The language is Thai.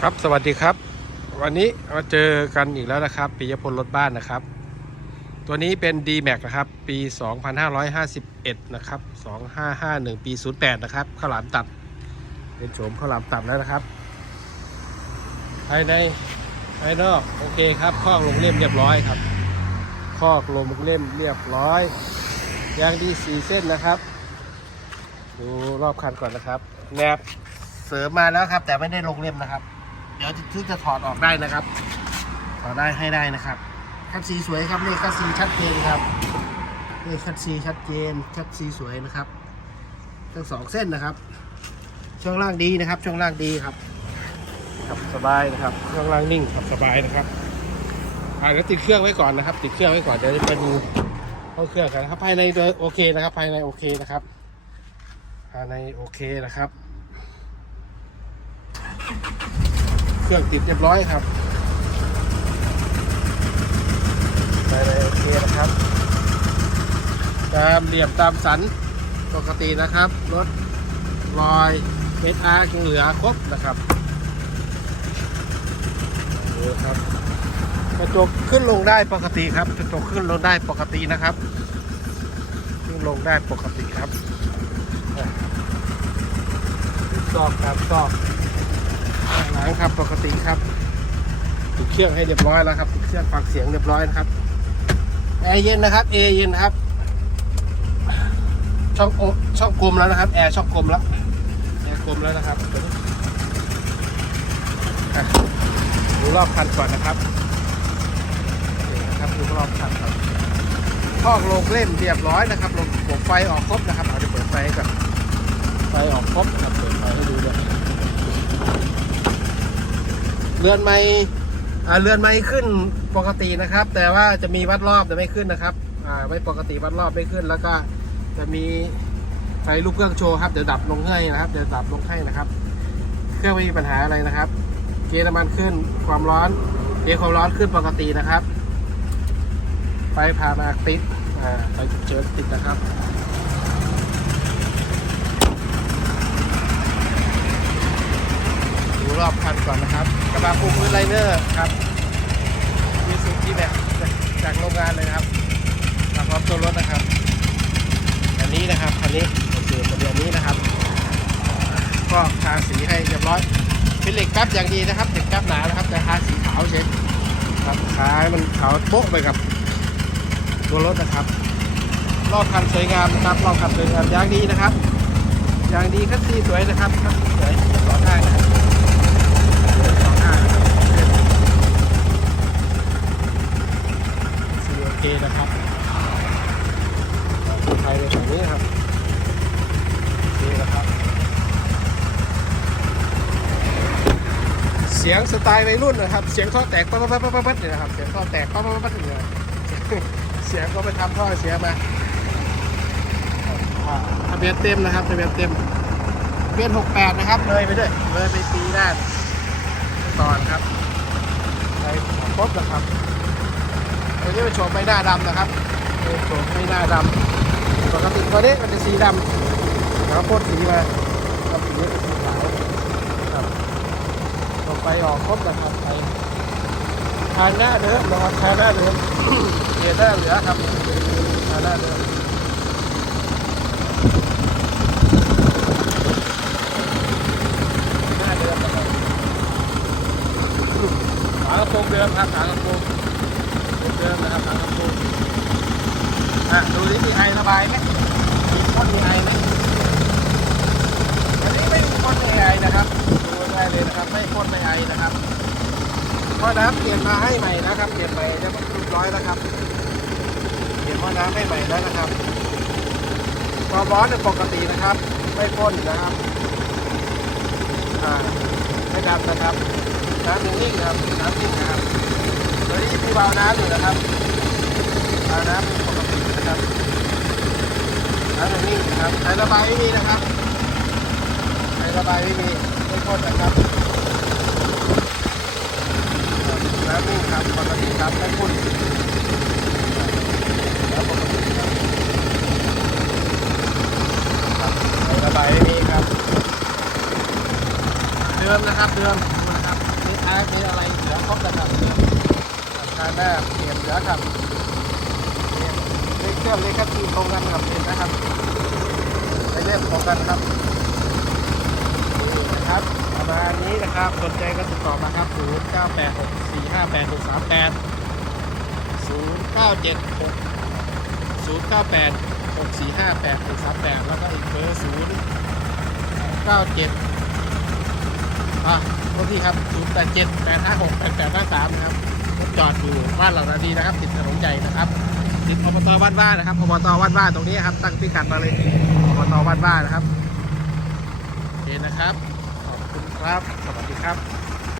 ครับสวัสดีครับ วันนี้มาเจอกันอีกแล้วนะครับปิยพลรถบ้านนะครับ ตัวนี้เป็น d m a x นะครับ ปี 2551 นะครับ 2551 ปี 08 นะครับข้าวหลามตัด เป็นโฉมข้าวหลามตัดแล้วนะครับ ภายในภายนอกโอเคครับคอกลงเล่มเรียบร้อยครับคอกลงเล่มเรียบร้อยยางดีสีเส้นนะครับ ดูรอบคันก่อนนะครับแนบเสริมมาแล้วครับ แต่ไม่ได้ลงเล่มนะครับ เดี๋ยวถึงจะถอดออกได้นะครับ ถอดได้ให้ได้นะครับ คัดสีสวยครับเลขคัดสีชัดเจนครับเลขคัดสีชัดเจน คัดสีสวยนะครับ ทั้งสองเส้นนะครับ ช่วงล่างดีนะครับ ช่วงล่างดีครับขับสบายนะครับ ช่วงล่างนิ่งขับสบายนะครับอ่าแล้วติดเครื่องไว้ก่อนนะครับ ติดเครื่องไว้ก่อนเดี๋ยวจะไปดูห้องเครื่องกันนะครับ ภายในโดยโอเคนะครับ ภายในโอเคนะครับ ภายในโอเคนะครับ เครื่องติดเรียบร้อยครับภายในโอเคนะครับ ตามเหลี่ยมตามสันปกตินะครับ รถรอยเมอาร์ยังเหลือครบนะครับดูครับกระจกขึ้นลงได้ปกติครับกระจกขึ้นลงได้ปกตินะครับ ขึ้นลงได้ปกติครับซอกครับซอก หลังครับปกติครับติดเครื่องให้เรียบร้อยแล้วครับติดเครื่องฟังเสียงเรียบร้อยนะครับแอร์เย็นนะครับเอเย็นครับ ช่องโอช่องกลมแล้วนะครับแอร์ช่องกลมแล้วแอร์กลมแล้วนะครับดูรอบคันก่อนนะครับนะครับดูรอบคันก่อนพอกลงเล่มเรียบร้อยนะครับลงผมไฟออกครบนะครับเอาจะเปิดไฟก่อนไฟออกครบนะครับเปิดไฟให้ดูด้วย เรือนไม้อ่เรือนไม้ขึ้นปกตินะครับ แต่ว่าจะมีวัดรอบแต่ไม่ขึ้นนะครับอ่าไม่ปกติวัดรอบไม่ขึ้น แล้วก็จะมีไฟลูกเครื่องโชว์ครับเดี๋ยวดับลงให้นะครับเดี๋ยวดับลงให้นะครับ เครื่องไม่มีปัญหาอะไรนะครับ เกณฑ์น้ำมันขึ้นความร้อนเกณฑ์ความร้อนขึ้นปกตินะครับ ไฟผ่ามาติดอ่าไฟฉุกเฉินติดนะครับ รอบคันก่อนนะครับกระบะปูพื้นไลเนอร์ครับมีสุกี้แบบจากโรงงานเลยนะครับมาพร้อมตัวรถนะครับ อันนี้นะครับคันนี้โอเคทะเบียนนี้นะครับ ก็ทาสีให้เรียบร้อยเป็นเหล็กแป๊บอย่างดีนะครับเหล็กแป๊บหนานะครับ แต่ทาสีขาวเฉยครับขายมันขาวโป๊ะไปกับตัวรถนะครับรอบคันสวยงามนะครับรอบคันสวยงามยางดีนะครับยางดีคัดซีสวยนะครับคัดซีสวยสองข้นะครับสองข้างนะครับสีโอ เคนะครับคนไทยในฝั่งนี้ครับนี่นะครับ เสียงสไตล์วัยรุ่นนะครับ เสียงท่อแตกปั๊บปั๊บปั๊บปั๊บปั๊บเนี่ยนะครับ เสียงท่อแตกปั๊บปั๊บปั๊บปั๊บเนี่ยเสียงก็ไปทำท่อเสียมาทะเบียนเต็มนะครับทะเบียนเต็มเบียน68 นะครับ เลยไปด้วยเลยไปปีด้านตอนครับไปครบนะครับ นี้เป็นโฉมไม่หน้าดำนะครับโฉมไม่หน้าดำปกติตัวนี้มันจะสีดำแล้วพ่นสีมาครับสีนี้เป็นสีขาวครับต่อไปออกครบนะครับไปทานหน้าเดิมนะครับทานหน้าเดิมเกียร์หน้าเหลือครับทานหน้าเดิมหน้าเดิมนะครับฝากระโปรงเดิมครับฝากระโปรง มนะครับฝากระโปรงอะดูนี่มีไอระบายไหมมีพ่นมีไอไหมอันนี้ไม่มีพ่นไม่ไอนะครับดูได้เลยนะครับ ไม่พ่นไม่ไอนะครับพ่อน้ำเปลี่ยนมาให้ใหม่นะครับเปลี่ยนใหม่เรียบร้อยแล้วครับเปลี่ยนพ่อน้ำให้ใหม่แล้วนะครับความร้อนเป็นปกตินะครับ ไม่พ่นนะครับอ่าไม่ดำนะครับน้ำนิ่งๆครับน้ำนิ่งนะครับ ตัวนี้มีวาล์วน้ำอยู่นะครับเอาน้ำปกตินะครับน้ำอย่งนี้นะครับไอระบายไม่มีนะครับไอระบายไม่มีไม่พ่นนะครับน้ำนิ่งครับปกติครับไม่พ่นน้ำปกติครับไอระบายไม่มีครับ เดิมนะครับเดิมดูนะครับท้ายมีอะไรเหลือครบนะครับาหน้เปลี่ยนเหลือครับเลขเครื่องเลขคัดทีตรงกันกับเองนะครับในเล่มตรงกันครับนี่นะครับประมาณนี้นะครับสนใจก็ติดต่อมาครับ0 9 8 6 4 5 8 6 3 8 0 9 7 6 0 9 8 6 4 5 8 6 3 8 แล้วก็อีกเบอร์0 9 7อะรถที่ครับ 0 8 7 8 5 6 8 8 5 3 นะครับ จอดอยู่บ้านเหล่านาดีนะครับติดถนนใหญ่นะครับติดอบตบ้านว่านะครับอบตบ้านว่าตรงนี้ครับตั้งพิกัดมาเลยอบตบ้านว่านะครับโอเคนะครับขอบคุณครับ สวัสดีครับ